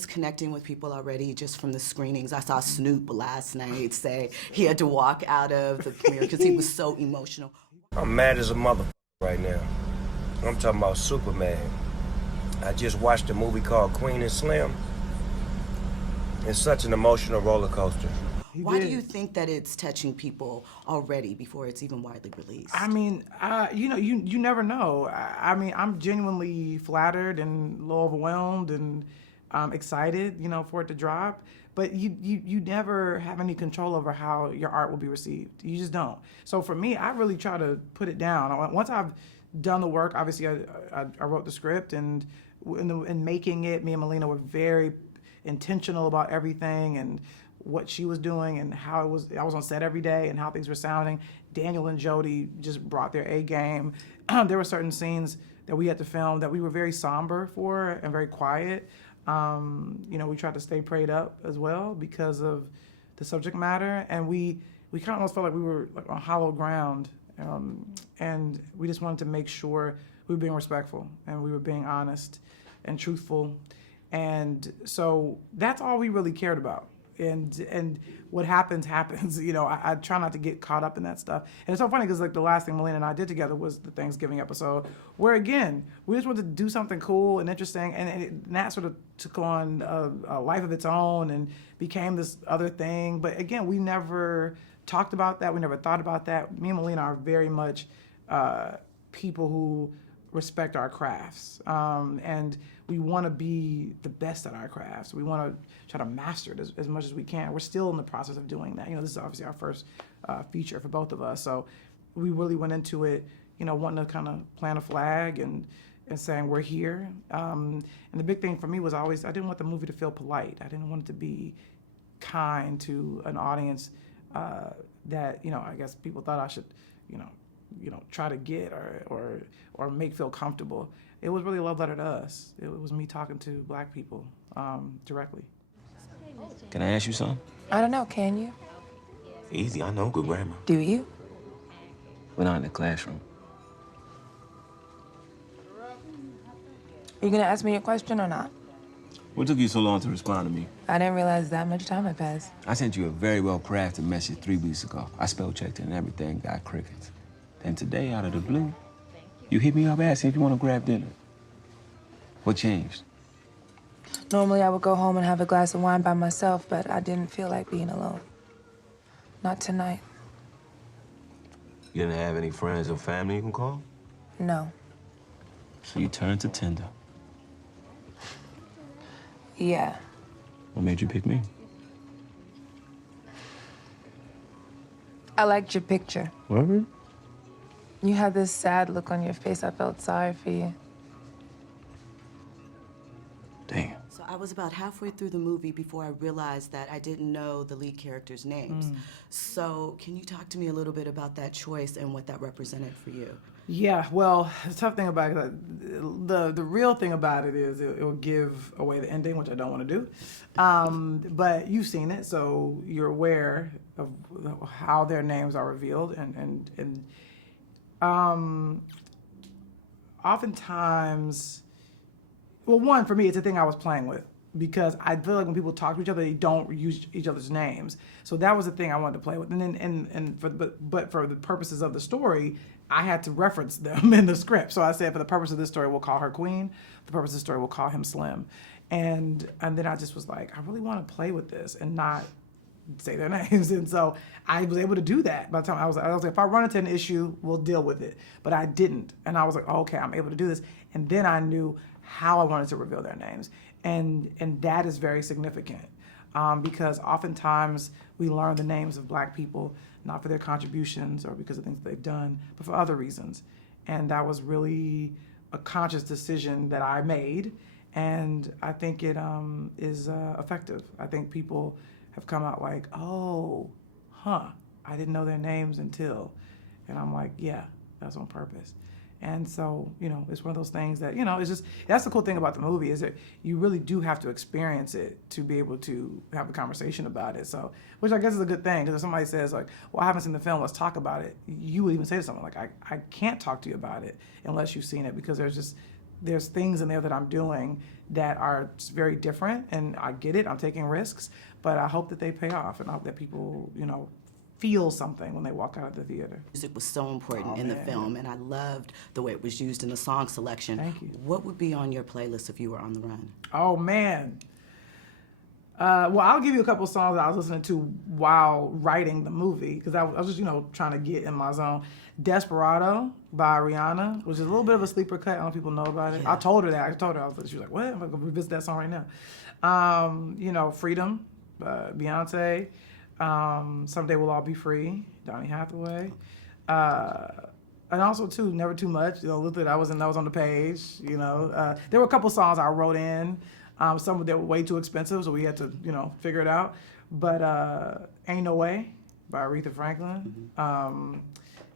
is connecting with people already just from the screenings. I saw Snoop last night say he had to walk out of the premiere because he was so emotional. I'm mad as a mother right now. I'm talking about Superman. I just watched a movie called Queen and Slim. It's such an emotional roller coaster. Why do you think that it's touching people already before it's even widely released? I mean, you never know. I mean, I'm genuinely flattered and a little overwhelmed and excited, for it to drop. But you never have any control over how your art will be received. You just don't. So for me, I really try to put it down. Once I've done the work, obviously I wrote the script, and in making it, me and Melina were very intentional about everything and what she was doing and how it was. I was on set every day and how things were sounding. Daniel and Jody just brought their A game. There were certain scenes that we had to film that we were very somber for and very quiet. We tried to stay prayed up as well because of the subject matter, and we kind of almost felt like we were like on hollow ground, and we just wanted to make sure we were being respectful and we were being honest and truthful, and so that's all we really cared about. And what happens. I try not to get caught up in that stuff. And it's so funny because like the last thing Melina and I did together was the Thanksgiving episode, where again we just wanted to do something cool and interesting, and that sort of took on a life of its own and became this other thing. But again, we never talked about that. We never thought about that. Me and Melina are very much people who respect our crafts, and we want to be the best at our crafts. We want to try to master it as much as we can. We're still in the process of doing that. This is obviously our first feature for both of us, so we really went into it, wanting to kind of plant a flag and saying we're here. And the big thing for me was always I didn't want the movie to feel polite. I didn't want it to be kind to an audience that I guess people thought I should try to get or make feel comfortable. It was really a love letter to us. It was me talking to Black people directly. Can I ask you something? I don't know, can you? Easy, I know good grammar. Do you? We're not in the classroom. Are you gonna ask me a question or not? What took you so long to respond to me? I didn't realize that much time had passed. I sent you a very well-crafted message 3 weeks ago. I spell-checked it and everything, got crickets. Then today, out of the blue, you hit me up asking if you want to grab dinner. What changed? Normally, I would go home and have a glass of wine by myself, but I didn't feel like being alone. Not tonight. You didn't have any friends or family you can call? No. So you turned to Tinder. Yeah. What made you pick me? I liked your picture. What? You had this sad look on your face. I felt sorry for you. Damn. So I was about halfway through the movie before I realized that I didn't know the lead characters' names. So can you talk to me a little bit about that choice and what that represented for you? Yeah, well, the tough thing about it, the real thing about it is it will give away the ending, which I don't want to do. But you've seen it, so you're aware of how their names are revealed, and oftentimes, well, one, for me, it's a thing I was playing with, because I feel like when people talk to each other, they don't use each other's names. So that was the thing I wanted to play with. And then but for the purposes of the story, I had to reference them in the script. So I said, for the purpose of this story, we'll call her Queen. For the purpose of the story, we'll call him Slim. And then I just was like, I really want to play with this and not say their names. And so I was able to do that. By the time I was like, if I run into an issue, we'll deal with it. But I didn't. And I was like, oh, okay, I'm able to do this. And then I knew how I wanted to reveal their names. And that is very significant, because oftentimes we learn the names of Black people not for their contributions or because of things they've done, but for other reasons. And that was really a conscious decision that I made, and I think it is effective. I think people have come out like, oh, I didn't know their names until, and I'm like, yeah, that's on purpose. And so, it's one of those things that, it's just, that's the cool thing about the movie, is that you really do have to experience it to be able to have a conversation about it. So, which I guess is a good thing, because if somebody says like, well, I haven't seen the film, let's talk about it, you would even say to someone like, I can't talk to you about it unless you've seen it, because there's just there's things in there that I'm doing that are very different, and I get it. I'm taking risks, but I hope that they pay off, and I hope that people, you know, feel something when they walk out of the theater. Music was so important in the film, and I loved the way it was used in the song selection. Thank you. What would be on your playlist if you were on the run? Oh man. Well, I'll give you a couple of songs that I was listening to while writing the movie, because I was just, you know, trying to get in my zone. Desperado by Rihanna, which is a little bit of a sleeper cut. I don't know if people know about it. Yeah. I told her that. She was like, what? I'm going to revisit that song right now. You know, Freedom, Beyonce. Someday We'll All Be Free, Donny Hathaway. And also, too, Never Too Much. You know, that was on the page. You know, there were a couple songs I wrote in. Some of them were way too expensive, so we had to, you know, figure it out. But Ain't No Way by Aretha Franklin.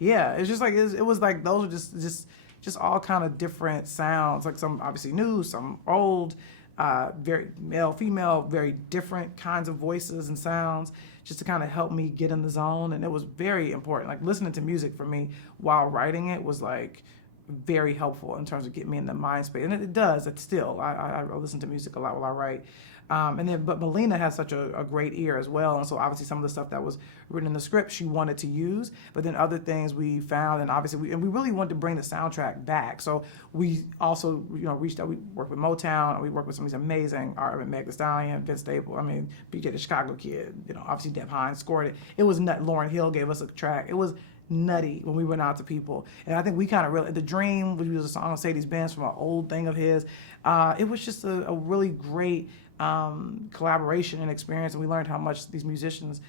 Yeah, it's just like it was like those are just all kind of different sounds. Like some obviously new, some old, very male, female, very different kinds of voices and sounds, just to kind of help me get in the zone. And it was very important. Like listening to music for me while writing it was like very helpful in terms of getting me in the mind space. And it does. It's still. I listen to music a lot while I write. But Melina has such a great ear as well, and so obviously some of the stuff that was written in the script she wanted to use, but then other things we found, and obviously we really wanted to bring the soundtrack back. So we also, you know, reached out. We worked with Motown, and we worked with some of these amazing artists, Meg Thee Stallion, Vince Staples. I mean, BJ the Chicago Kid. You know, obviously Deb Hines scored it. It was nut. Lauryn Hill gave us a track. It was nutty when we went out to people, and I think we kind of really, The Dream, which was a song of Sadie's Benz from an old thing of his. It was just a really great collaboration and experience, and we learned how much these musicians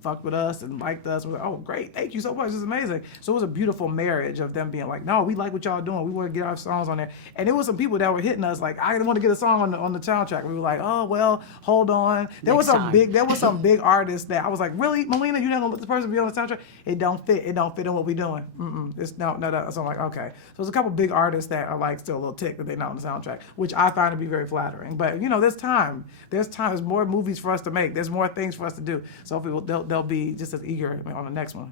fucked with us and liked us. We're like, oh, great, thank you so much, this is amazing. So it was a beautiful marriage of them being like, no, we like what y'all doing, we want to get our songs on there. And there was some people that were hitting us like, I didn't want to get a song on the soundtrack. We were like, oh well, hold on. There was some big artists that I was like, really, Melina, you're not gonna let this person be on the soundtrack? It don't fit in what we doing. It's no. So I'm like, okay. So there's a couple big artists that are like still a little ticked that they're not on the soundtrack, which I find to be very flattering. But you know, there's time. There's more movies for us to make. There's more things for us to do. So people they'll be just as eager on the next one.